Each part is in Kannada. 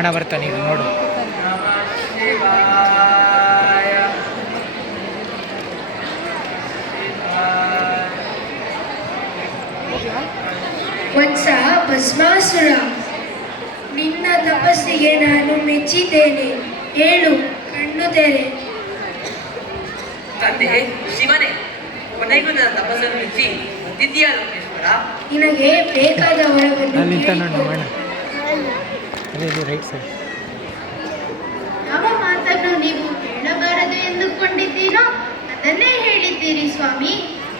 ಮಣ ಬರ್ತಾನೆ ಈಗ ನೋಡು. ವತ್ಸ ಭಸ್ಮಾಸುರ, ನಿನ್ನ ತಪಸ್ಸಿಗೆ ನಾನು ಮೆಚ್ಚಿದ್ದೇನೆ. ಹೇಳು, ಕಣ್ಣು ತೆರೆ. ತಂದೆ ಶಿವನೇ, ಕೊನೆಗೂ ನನ್ನ ತಪಸ್ಸನ್ನು ಮೆಚ್ಚಿ ಬಂದಿದ್ದೀಯ ಲೋಕೇಶ್ವರ. ನಿನಗೆ ಬೇಕಾದ ವರವನ್ನು ಅಲ್ಲಿ ನೋಡು ಕೇಳಿಕೊ. ಮಣ, ಅದೇ ರೈಟ್ ಸೈಡ್. ಯಾವ ಮಾತನ್ನು ನೀವು ಕೇಳಬಾರದು ಎಂದುಕೊಂಡಿದ್ದೀನೋ ಅದನ್ನೇ ಹೇಳಿದ್ದೀರಿ ಸ್ವಾಮಿ.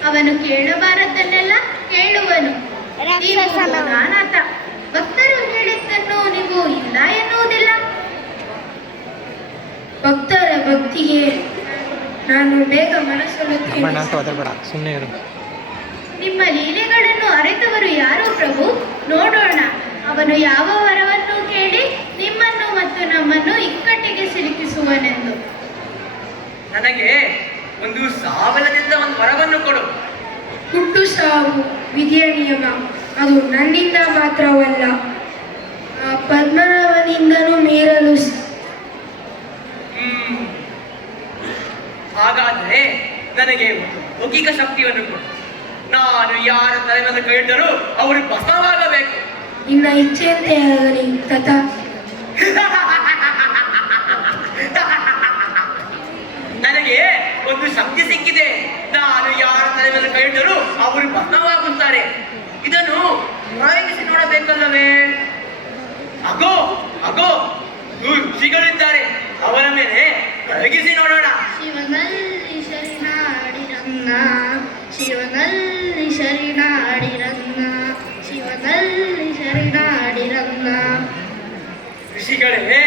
ಅವನು ಕೇಳಬಾರದನ್ನೆಲ್ಲ ಕೇಳುವನು. ನೀವು ನಾನಾತ ಭಕ್ತರು ಹೇಳಿದ್ದನ್ನು ನೀವು ಇಲ್ಲ ಎನ್ನುವುದಿಲ್ಲ. ಭಕ್ತರ ಭಕ್ತಿಗೆ ನಾನು ಬೇಗ ಮಣ ಮನಸ್ಸೊಲ್ಲುತ್ತೇನೆ. ಅಂತ ಒದರ್ಬೇಡ, ಸುಮ್ಮನೆ ಇರು. ನಿಮ್ಮ ಲೀಲೆಗಳನ್ನು ಅರಿತವರು ಯಾರು ಪ್ರಭು? ನೋಡೋಣ ಅವನು ಯಾವ ವರವನ್ನು ಕೇಳಿ ನಿಮ್ಮನ್ನು ಮತ್ತು ನಮ್ಮನ್ನು ಇಕ್ಕಟ್ಟಿಗೆ ಸಿಲುಕಿಸುವನೆಂದು. ನನಗೆ ಒಂದು ಸಾವಿರದಿಂದ ಒಂದು ವರವನ್ನು ಕೊಡು. ಹುಟ್ಟು ಸಾವು ವಿಧಿಯ ನಿಯಮ. ಅದು ನನ್ನಿಂದ ಮಾತ್ರವಲ್ಲ, ಆ ಪದ್ಮನಾಭನಿಂದನೂ ಮೀರಲು ಹಾಗಾದರೆ ನನಗೆ ಲೌಕಿಕ ಶಕ್ತಿಯನ್ನು ಕೊಡು. ನಾನು ಯಾರ ತಲೆ ಮೇಲೆ ಕೈ ಇಟ್ಟರೂ ಅವರು ಭಸ್ಮವಾಗಬೇಕು. ನಿನ್ನ ಇಚ್ಛೆಯಂತೆ ಆಗಲಿ ತಥಾ. ನನಗೆ ಒಂದು ಶಕ್ತಿ ಸಿಕ್ಕಿದೆ. ನಾನು ಯಾರ ತಲೆ ಮೇಲೆ ಕೈ ಇಟ್ಟರೂ ಅವರು ಭಸ್ಮವಾಗುತ್ತಾರೆ. ಇದನ್ನು ಪ್ರಯೋಗಿಸಿ ನೋಡಬೇಕಲ್ಲವೇ? ಅಗೋ ಅಗೋ, ಋಷಿಗಳಿದ್ದಾರೆ, ಅವರ ಮೇಲೆ ಪ್ರಯೋಗಿಸಿ ನೋಡೋಣ. ಶಿವನಲ್ಲಿ ಶರಣಾಡಿರನ್ನ, ಶಿವನಲ್ಲಿ ಶರಣಾಡಿರನ್ನ, ಶಿವನಲ್ಲಿ ಶರಣಾಡಿರನ್ನ. ಋಷಿಗಳೇ,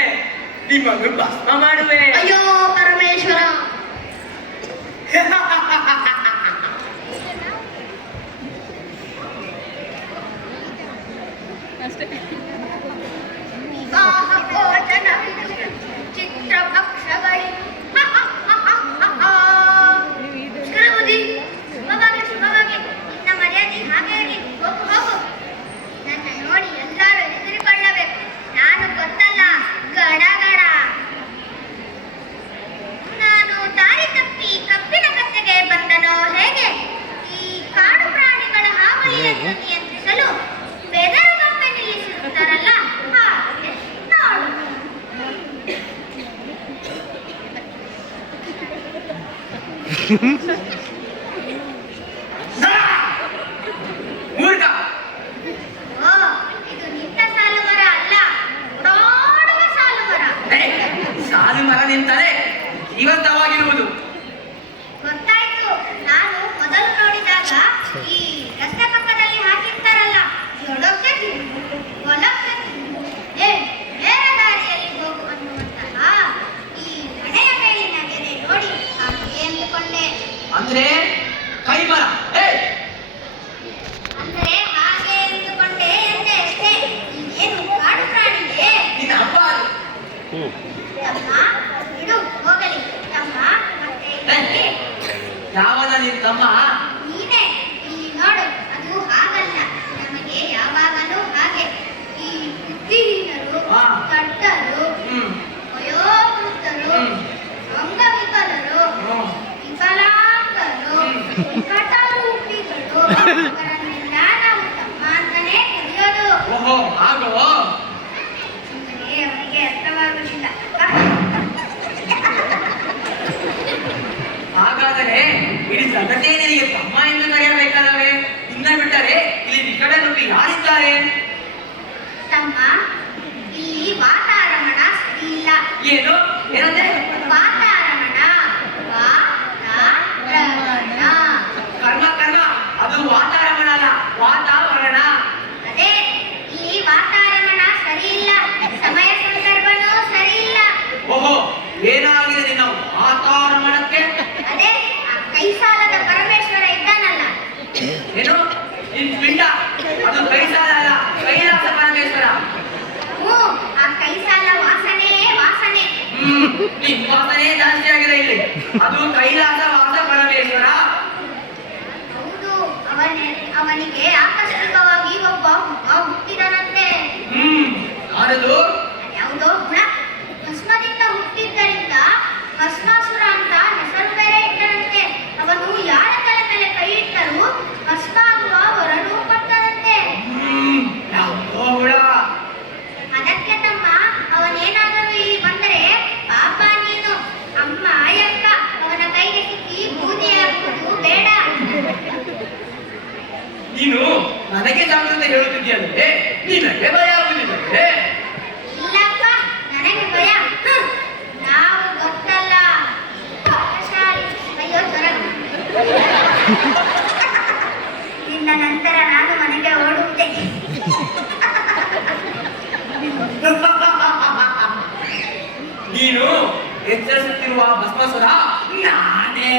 ನಿಮ್ಮನ್ನು ಭಸ್ಮ ಮಾಡುವೆ. ಅಯ್ಯೋ ಪರಮೇಶ್ವರ, ವಿವಾಹ ಭೋಜನ ಚಿತ್ರಭಕ್ಷಗಳೇ. ಶುರುವುದಿ ಶುಭವಾಗಿ ಶುಭವಾಗಿ. ನಿನ್ನ ಮರ್ಯಾದೆ ಹಾಗೆ ಇರಲಿ. ಹೋಗು ಹೋಗು. ನನ್ನ ನೋಡಿ ಎಲ್ಲರೂ ಹೆದರಿಕೊಳ್ಳಬೇಕು. ನಾನು ಗೊತ್ತಲ್ಲ, ಗಡಗಡ. ನಾನು ದಾರಿ ತಪ್ಪಿ ಕಬ್ಬಿನ ಗದ್ದೆಗೆ ಬಂದನೋ ಹೇಗೆ? ಈ ಕಾಡು ಪ್ರಾಣಿಗಳ ಹಾವಳಿಯನ್ನು ನಿಯಂತ್ರಿಸಲು ಬೆದರುಗೊಮ್ಮೆ ನಿಲ್ಲಿಸಿರುತ್ತಾರಲ್ಲ, ಹಾಗೆ ನೋಡು. ಮೂರ್ಖ, ಓ, ಇದು ನಿಂತ ಸಾಲು ಮರ ಅಲ್ಲ, ಓಡಾಡುವ ಸಾಲು ಮರ. ಸಾಲು ಮರ ನಿಂತರೆ ಜೀವಂತವಾಗಿರುವುದು. ಗೊತ್ತಾಯ್ತು. ನಾನು ಮೊದಲು ನೋಡಿದಾಗ ಈ ರಸ್ತೆ ಪಕ್ಕದಲ್ಲಿ ಹಾಕಿರ್ತಾರಲ್ಲ, ಎಡಕ್ಕೆ ತಿರುಗು, ಬಲಕ್ಕೆ ತಿರುಗು, ನೇರ ದಾರಿಯಲ್ಲಿ ಹೋಗು ಅನ್ನುವಂತಹ ಈ ಹಣೆಯ ಮೇಲಿನ ಗೆರೆ ನೋಡಿ ಹಾಗೆ ಎಂದುಕೊಂಡೆ. ಅಂದ್ರೆ ಕೈ ಮರ. ಅಂದರೆ ಹಾಗೆ ಎಂದುಕೊಂಡೆ ಎಂದೆ ಅಷ್ಟೇ. ಏನು ಕಾಡು ಪ್ರಾಣಿಗೆ ನಿನ್ನ ಹಬ್ಬ ಅದು. ತಮ್ಮ ಇದು ಹೋಗಲಿ. ತಮ್ಮ ಮತ್ತೆ ಇಲ್ಲಿ ಯಾವನ ನಿನ್ ತಮ್ಮ? ನೀನೇ. ಇಲ್ಲಿ ನೋಡು, ಅದು ಹಾಗಲ್ಲ. ನಮಗೆ ಯಾವಾಗಲೂ ಹಾಗೆ ಈ ಬುದ್ಧಿಹೀನರು, ಹಾ. ಕಟ್ಟರು, ವಯೋವೃದ್ಧರು, ಅಂಗವಿಕಲರು, ವಿಕಲಾಂಗರು, ಕಟರೂಪಿಗಳು, ಅವರನ್ನೆಲ್ಲ ನಾವು ತಮ್ಮ ಅಂತಾನೆ ಕರೆಯೋದು. ಓಹೋ, ಹಾಗೋ. ಸುಮ್ಮನೆ ಅವರಿಗೆ ಅರ್ಥವಾಗುವುದಿಲ್ಲ. ಹಾಗಾದರೆ ಇಡೀ ಜಗತ್ತೇ ನಿನಗೆ ತಮ್ಮ ಎಂದು ಕರೆಯಬೇಕಲ್ಲವೇ? ಇನ್ನ ಬಿಟ್ಟರೆ ಇಲ್ಲಿ ನಿಕಟರೂಪಿ ಯಾರಿದ್ದಾರೆ? ತಮ್ಮ, ಇಲ್ಲಿ ವಾತಾವರಣ ಸರಿ ಇಲ್ಲ. ಏನು? ಏನಂತೆ? ವಾತಾವರಣ, ವಾತಾವರಣ. ಕರ್ಮ ಕರ್ಮ, ಅದು ವಾತಾವರಣ ಅಲ್ಲ, ವಾತಾವರಣ. ಅದೇ, ಈ ವಾತಾವರಣ ಸರಿ ಇಲ್ಲ. ಸಮಯ ಸಂದರ್ಭನೂ ಸರಿ ಇಲ್ಲ. ಓಹೋ, ಏನಾಗಿದೆ ನಿನ್ನ ವಾತಾವರಣಕ್ಕೆ? ಅದೇ ಆ ಕೈ ಸಾಲದ ಪರಮೇಶ್ವರ ಇದ್ದಾನಲ್ಲ. ಏನು? ನಿನ್ ಪಿಂಡ, ಅದು ಕೈಸಾಲ ಅಲ್ಲ, ಕೈಲಾಸ ಪರಮೇಶ್ವರ. ಹ್ಞೂ, ಆ ಕೈ ಸಾಲ ವಾಸನೆ ವಾಸನೆ. ನಿನ್ ವಾಸನೆ ಜಾಸ್ತಿ ಆಗಿದೆ ಇಲ್ಲಿ. ಅದು ಕೈಲಾಸ ವಾಸ ಪರಮೇಶ್ವರ. ಹೌದು, ಅವನಿಗೆ ಆಕಸ್ಮಿಕವಾಗಿ ಒಬ್ಬ ಹುಟ್ಟಿದನಂತೆ. ಅದದು ಯಾವುದೋ ನಿನಗೆ ಭಯ ಆಗುವುದಿಲ್ಲವೇ? ಇಲ್ಲಪ್ಪ, ನನಗೆ ಭಯ. ನಾವು ಗೊತ್ತಲ್ಲ, ಬಲಶಾಲಿ. ಅಯ್ಯೋ ಜ್ವರ. ನಿನ್ನ ನಂತರ ನಾನು ಮನೆಗೆ ಓಡುತ್ತೆ. ನೀನು ಎಚ್ಚರಿಸುತ್ತಿರುವ ಭಸ್ಮಾಸುರ ನಾನೇ.